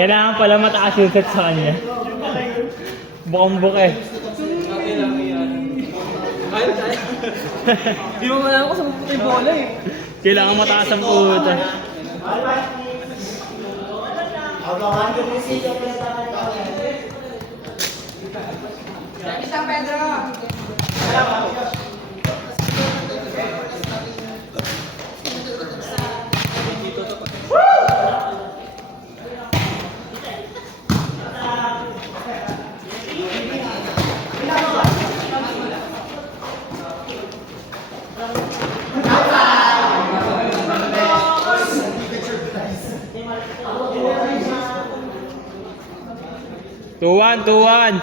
Kailangan pala mataas yung set sa kanya. Bukang-buk eh. Di mo malaman ko sa puputi bola eh. Kailangan mataas ang puto. Isang Pedro. Tuwan.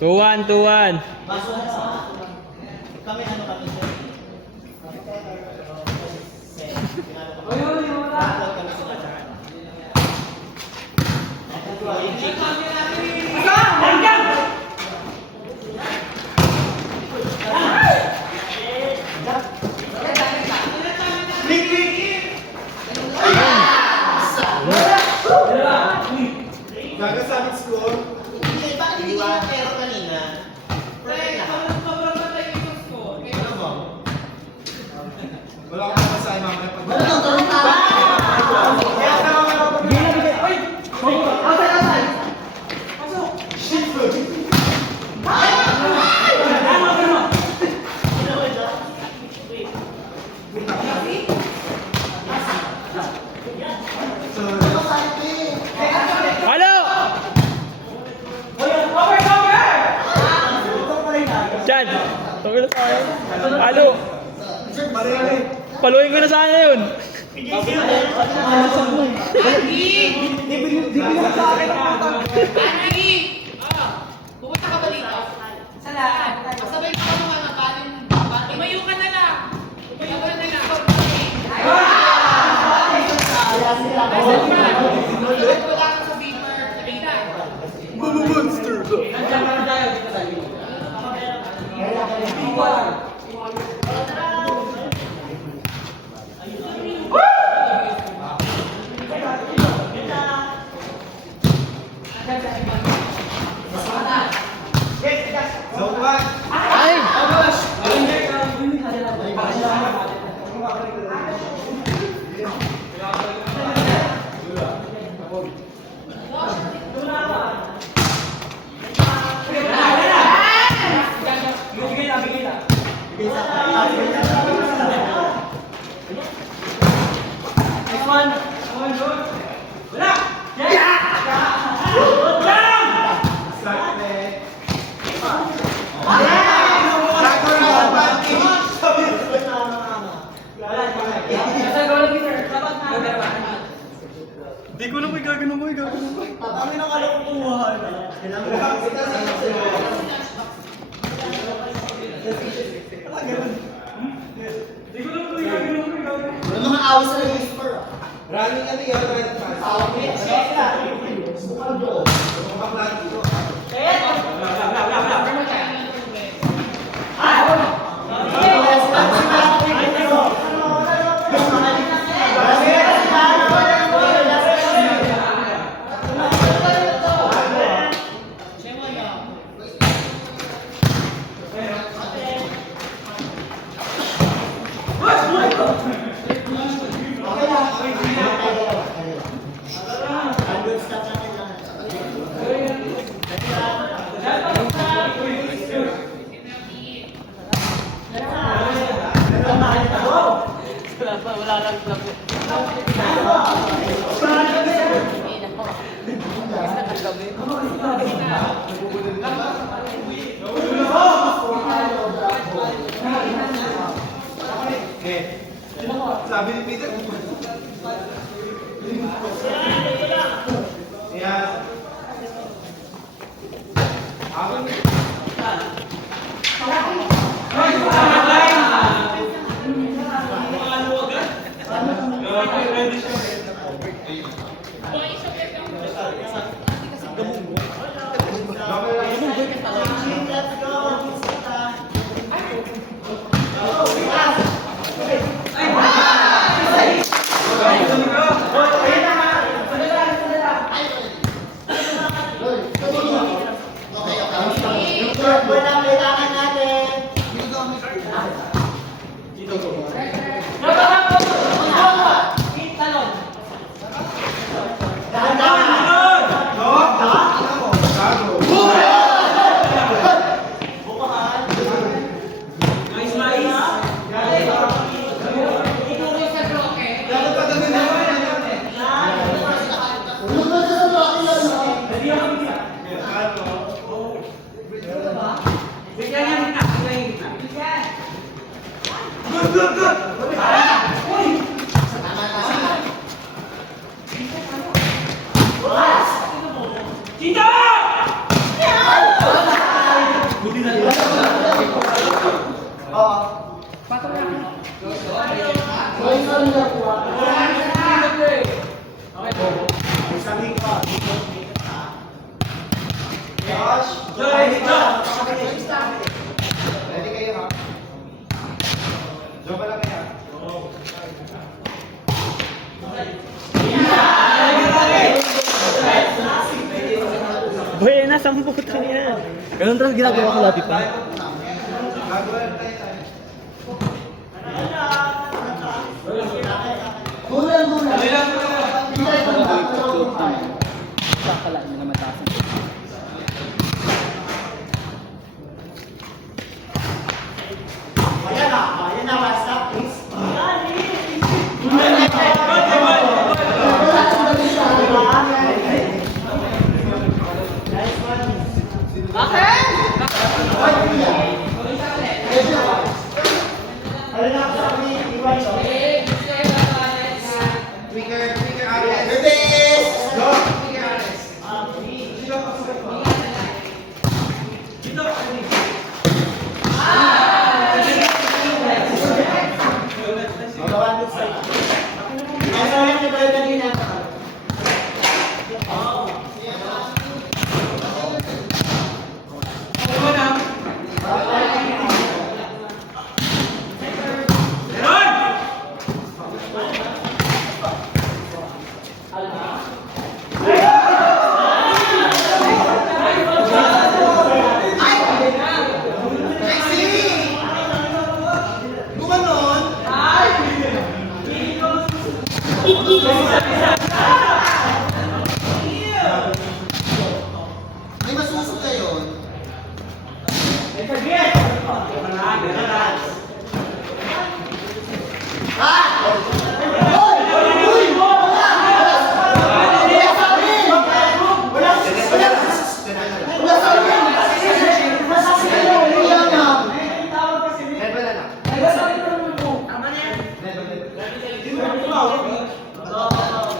2-1. Gagasamit score. Hindi, bakit hindi ka pero kanina? Wala akong masasabi mamaya pag... Halo! Chad! Tawag na tayo. Halo! Paluin ko na sana yun. Pupunta ka ba dito? Sa lahat. Sabay ka pa mga kanin. Imayo ka na lang. Imayo ka na lang. Wala ka sa beamer. Monster! Zone 1! Ay! Hindi ko na may gagawin mo, Ang nakalokohan. Mga awas na yung score. Running ano yun, right pass. Bakla dito. Ready kayo ha? Joke lang kaya. Boy, nasa ang putang yan. Ganun talaga ginagawa ko lati pa. Gagawin tayo tayo. Sakala, hindi naman taas. Quicker Arias. Go! Quicker Arias. May masusok kayo.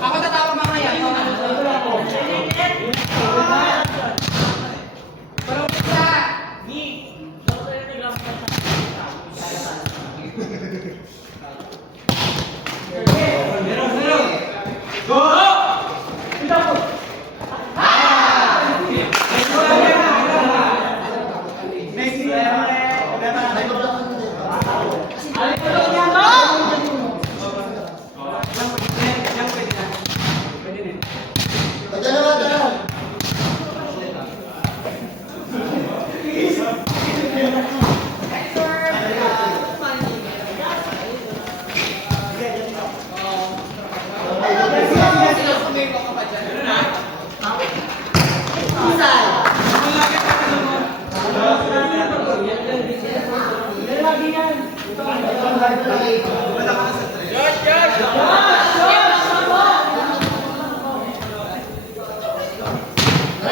Ako tatawag mamaya. Pero isa. Dalawa, dalawa.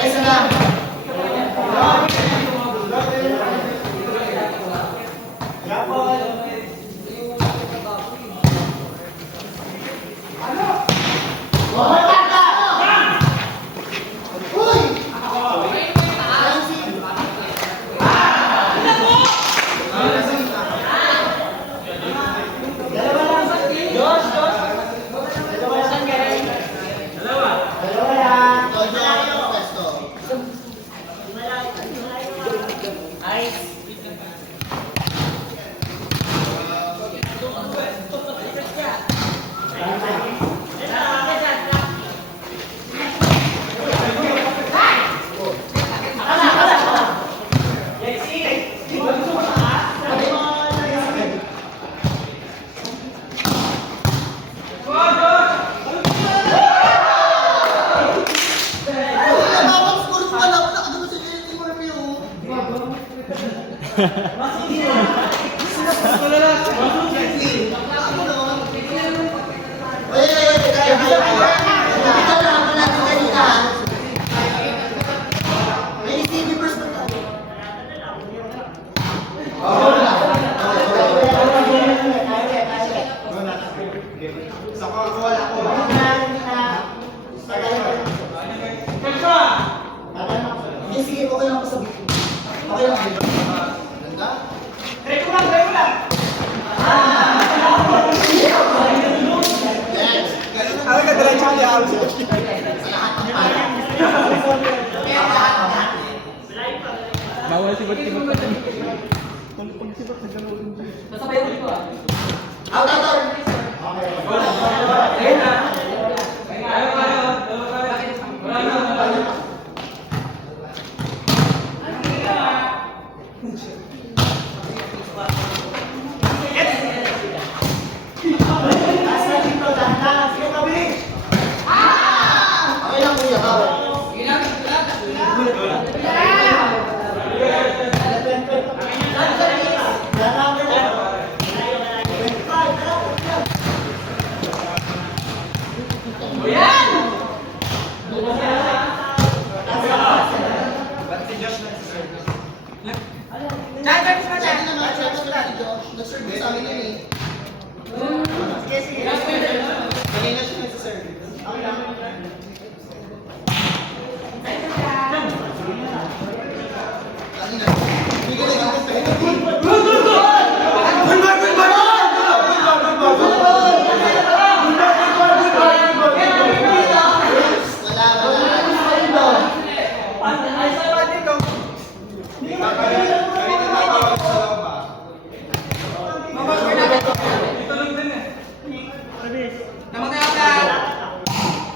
Isa lang. Uy! diretso niya ako siya. Bawal sibot-sibot pa din. Sasabayan ko ah. Out, out, out. Okay lang, kuya. Bawal. Sabi naman, nag-serve sa amin yun eh. Kanina siya nagsaserve. Kanina. Bigyan na yung penalty. Wala, wala. Namatay ako dyan.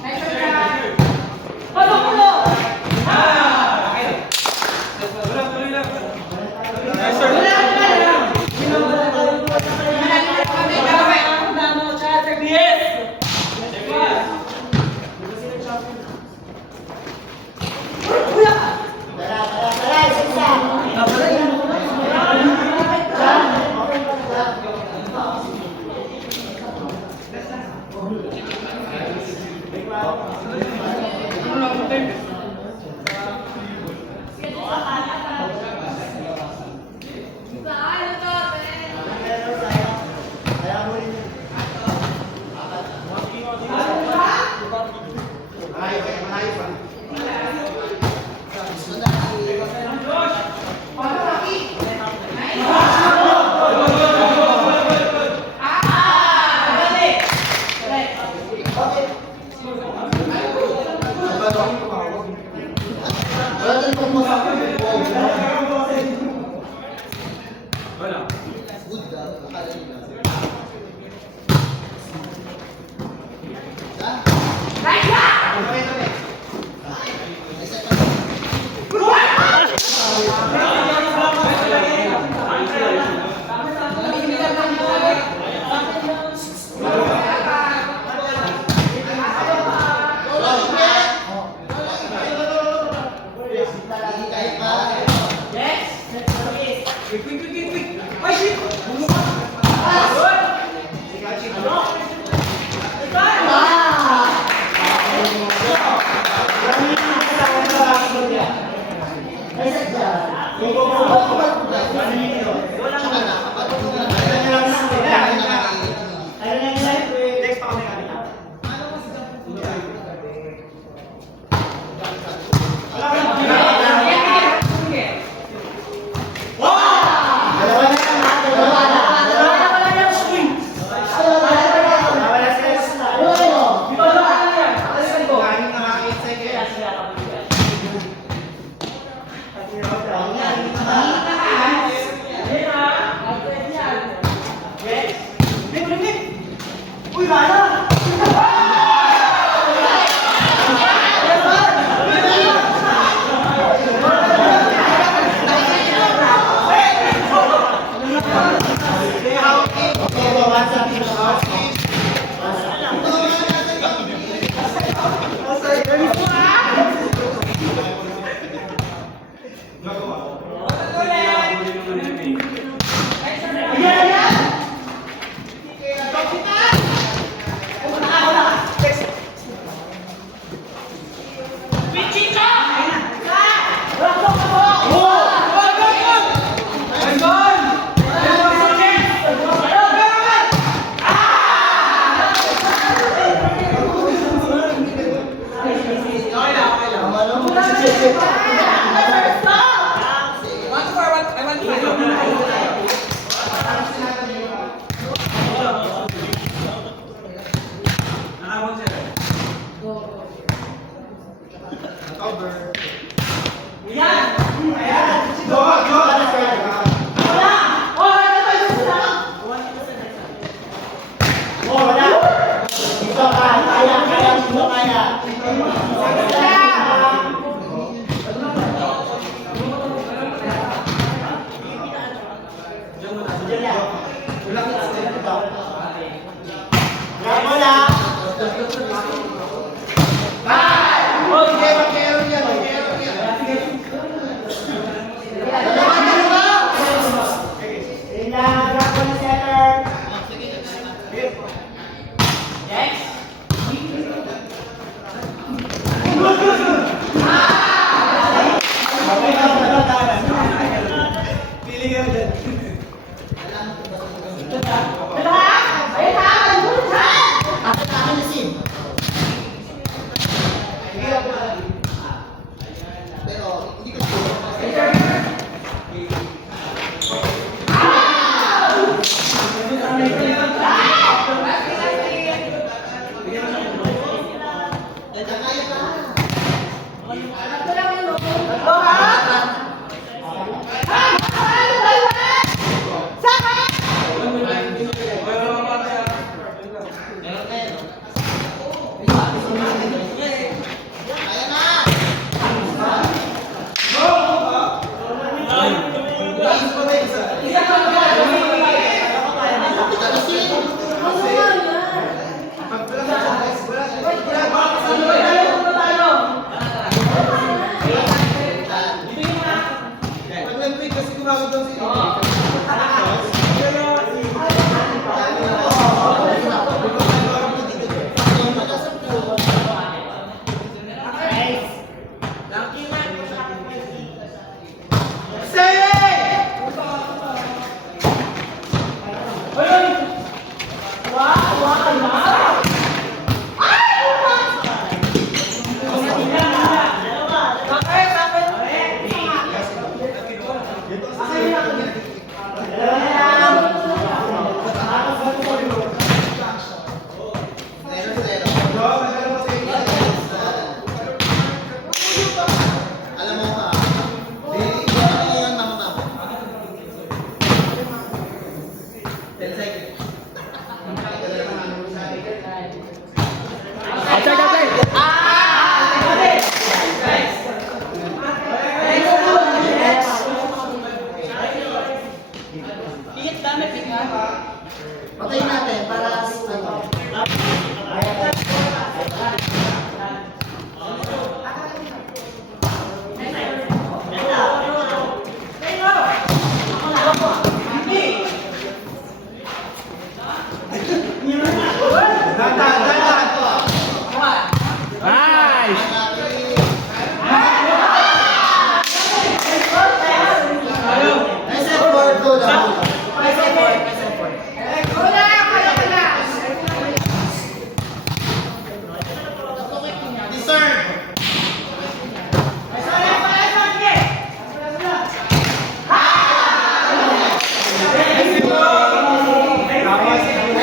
Nice shot dyan. Wala tayong pagmasabi. Wala. Good ka. Akala nila. Ha? Nice shot! Isa pa. Kahit Cover. Yan! Go! Go! Wala! Oh, wala! Dito kaya, dito kaya. Bravo na! Okay, mag-aero yan. Mag-aero yan. Bravo na, setter! Pili kayo dyan. Pero, hindi ko sure. Kaya ka.